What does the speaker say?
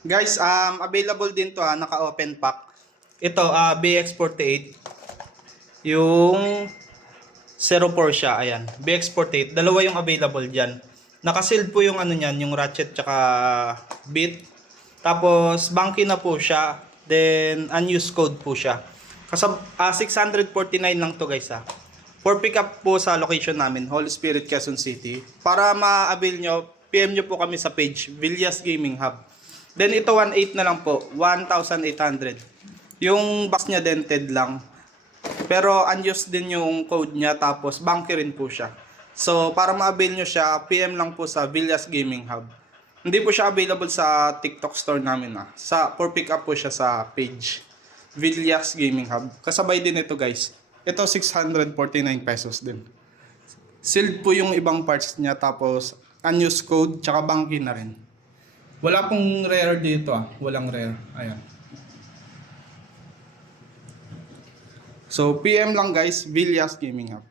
Guys, available din to naka-open pack. Ito, BX48. Yung 04 siya, ayan. BX48, dalawa yung available diyan. Naka-sealed po yung ano niyan, yung ratchet tsaka bit. Tapos bunky na po siya. Then unused code po siya. 649 lang to guys For pick up po sa location namin, Holy Spirit, Quezon City. Para ma-avail nyo, PM nyo po kami sa page, Villas Gaming Hub. Then ito 1.8 na lang po, 1,800. Yung box niya dented lang. Pero unused din yung code niya, tapos bunky rin po siya. So para ma-avail nyo siya, PM lang po sa Villas Gaming Hub. Hindi po siya available sa TikTok store namin for pick up po siya sa page, Villas Gaming Hub. Kasabay din ito guys. Ito 649 pesos din. Sealed po yung ibang parts niya, tapos unused code tsaka bunky na rin. Wala pong rare dito walang rare. Ayan. So PM lang guys, Villas Gaming Hub.